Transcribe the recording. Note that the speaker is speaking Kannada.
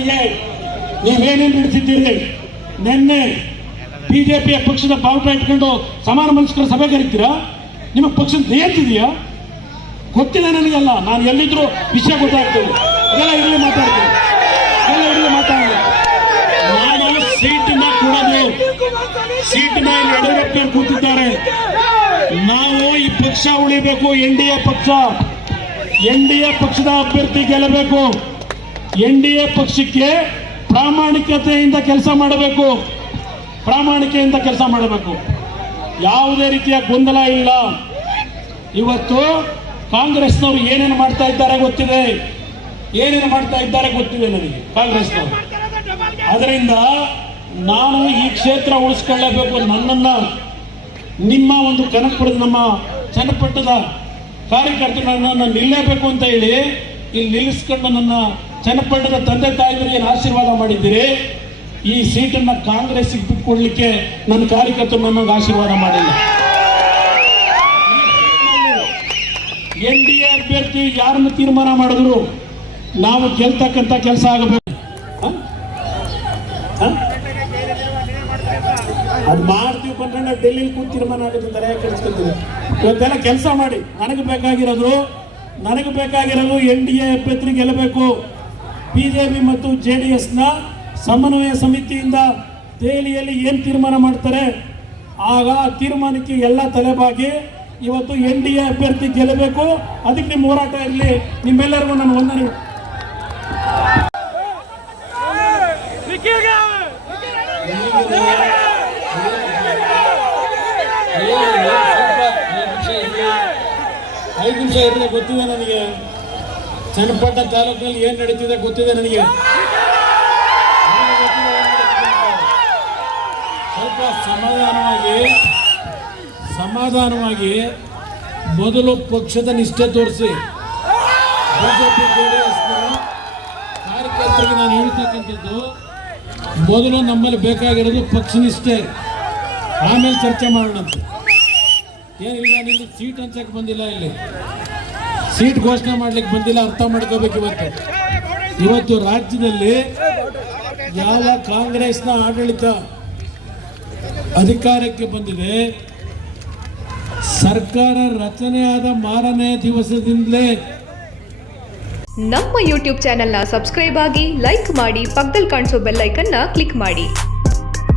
ನನಗೆ ನೀವೇನೇನು ನಡೆಸಿದ್ದೀರಿ. ನಿನ್ನೆ ಬಿಜೆಪಿಯ ಪಕ್ಷದ ಬಾವುಟ ಇಟ್ಕೊಂಡು ಸಮಾನ ಮನಸ್ಕರ ಸಭೆ ಕರೀತೀರಾ? ನಿಮ್ಮ ಪಕ್ಷದ ನಿಯಂತಿದೆಯಾ? ಗೊತ್ತಿಲ್ಲ ನನಗೆಲ್ಲ. ನಾನು ಎಲ್ಲಿದ್ರು ವಿಷಯ ಗೊತ್ತಾಗ್ತದೆ. ಅದೆಲ್ಲ ಇರಲಿ ಮಾತಾಡ್ತೀನಿ, ನಾನು ಸೀಟನ್ನ ಕೊಡೋದು, ಸೀಟನ್ನ ಯಡಿಯೂರಪ್ಪ ಕೂತಿದ್ದಾರೆ. ನಾವು ಈ ಪಕ್ಷ ಉಳಿಬೇಕು. ಎನ್ಡಿಎ ಪಕ್ಷದ ಅಭ್ಯರ್ಥಿ ಗೆಲ್ಲಬೇಕು. ಎನ್ಡಿಎ ಪಕ್ಷಕ್ಕೆ ಪ್ರಾಮಾಣಿಕತೆಯಿಂದ ಕೆಲಸ ಮಾಡಬೇಕು. ಯಾವುದೇ ರೀತಿಯ ಗೊಂದಲ ಇಲ್ಲ. ಇವತ್ತು ಕಾಂಗ್ರೆಸ್ನವರು ಏನೇನು ಮಾಡ್ತಾ ಇದ್ದಾರೆ ಗೊತ್ತಿದೆ ನನಗೆ ಕಾಂಗ್ರೆಸ್ನವರು. ಅದರಿಂದ ನಾನು ಈ ಕ್ಷೇತ್ರ ಉಳಿಸ್ಕೊಳ್ಳೇಬೇಕು. ನನ್ನನ್ನು ನಿಮ್ಮ ಒಂದು ಕನಕಪುರದ ನಮ್ಮ ಚನ್ನಪಟ್ಟಣದ ಕಾರ್ಯಕರ್ತರು ನನ್ನನ್ನು ನಿಲ್ಲೇಬೇಕು ಅಂತ ಹೇಳಿ ಇಲ್ಲಿ ನಿಲ್ಲಿಸ್ಕೊಂಡು ನನ್ನ ಚನ್ನಪಟ್ಟಣದ ತಂದೆ ತಾಯಿಗಳಿಗೆ ಆಶೀರ್ವಾದ ಮಾಡಿದ್ದೀರಿ. ಈ ಸೀಟನ್ನು ಕಾಂಗ್ರೆಸ್ಗೆ ಬಿಟ್ಕೊಡ್ಲಿಕ್ಕೆ ನನ್ನ ಕಾರ್ಯಕರ್ತರು ನನಗೆ ಆಶೀರ್ವಾದ ಮಾಡಿಲ್ಲ. ಎನ್ಡಿಎ ಅಭ್ಯರ್ಥಿ ಯಾರನ್ನು ತೀರ್ಮಾನ ಮಾಡಿದ್ರು ನಾವು ಗೆಲ್ತಕ್ಕಂಥ ಕೆಲಸ ಆಗಬೇಕು. ಅದು ಮಾಡ್ತೀವಿ ಬಂದ್ರೆ ಡೆಲ್ಲಿಲಿ ಕೂತು ತೀರ್ಮಾನ ಆಗುತ್ತೆ ಅಂತ ಕೇಳಿಸ್ಕೊಳ್ತೀವಿ. ಇವತ್ತೆಲ್ಲ ಕೆಲಸ ಮಾಡಿ. ನನಗೆ ಬೇಕಾಗಿರೋದು ಎನ್ಡಿಎ ಅಭ್ಯರ್ಥಿ ಗೆಲ್ಲಬೇಕು. ಬಿಜೆಪಿ ಮತ್ತು JDSನ ಸಮನ್ವಯ ಸಮಿತಿಯಿಂದ ದೆಹಲಿಯಲ್ಲಿ ಏನು ತೀರ್ಮಾನ ಮಾಡ್ತಾರೆ ಆಗ ಆ ತೀರ್ಮಾನಕ್ಕೆ ಎಲ್ಲ ತಲೆಬಾಗಿ ಇವತ್ತು ಎನ್ಡಿಎ ಅಭ್ಯರ್ಥಿ ಗೆಲ್ಲಬೇಕು. ಅದಕ್ಕೆ ನಿಮ್ಮ ಹೋರಾಟ ಇರಲಿ. ನಿಮ್ಮೆಲ್ಲರಿಗೂ ನಾನು ವಂದನೆ. ಐದು ನಿಮಿಷ ಇದ್ರೆ ಗೊತ್ತಿದೆ ನನಗೆ. ಚನ್ನಪಟ್ಟಣ ತಾಲೂಕಿನಲ್ಲಿ ಏನು ನಡೀತಿದೆ ಗೊತ್ತಿದೆ ನನಗೆ. ಸ್ವಲ್ಪ ಸಮಾಧಾನವಾಗಿ ಮೊದಲು ಪಕ್ಷದ ನಿಷ್ಠೆ ತೋರಿಸಿ. ಬಿಜೆಪಿ JDSನ ಕಾರ್ಯಕರ್ತರಿಗೆ ನಾನು ಹೇಳ್ತಕ್ಕಂಥದ್ದು, ಮೊದಲು ನಮ್ಮಲ್ಲಿ ಬೇಕಾಗಿರೋದು ಪಕ್ಷ ನಿಷ್ಠೆ, ಆಮೇಲೆ ಚರ್ಚೆ ಮಾಡೋಣಂತೆ. ಏನಿಲ್ಲ, ಇಲ್ಲಿ ಸೀಟ್ ಹಂಚಕ್ಕೆ ಬಂದಿಲ್ಲ, ಇಲ್ಲಿ ಸೀಟ್ ಘೋಷಣೆ ಮಾಡ್ಲಿಕ್ಕೆ ಬಂದಿಲ್ಲ. ಅರ್ಥ ಮಾಡ್ಕೋಬೇಕು. ಇವತ್ತು ರಾಜ್ಯದಲ್ಲಿ ಯಾವ ಕಾಂಗ್ರೆಸ್ನ ಆಡಳಿತ ಅಧಿಕಾರಕ್ಕೆ ಬಂದಿದೆ, ಸರ್ಕಾರ ರಚನೆಯಾದ ಮಾರನೇ ದಿವಸದಿಂದಲೇ ನಮ್ಮ ಯೂಟ್ಯೂಬ್ ಚಾನೆಲ್ನ ಸಬ್ಸ್ಕ್ರೈಬ್ ಆಗಿ, ಲೈಕ್ ಮಾಡಿ, ಪಕ್ಕದಲ್ಲಿ ಕಾಣಿಸೋ ಬೆಲ್ ಐಕನ್ನ ಕ್ಲಿಕ್ ಮಾಡಿ.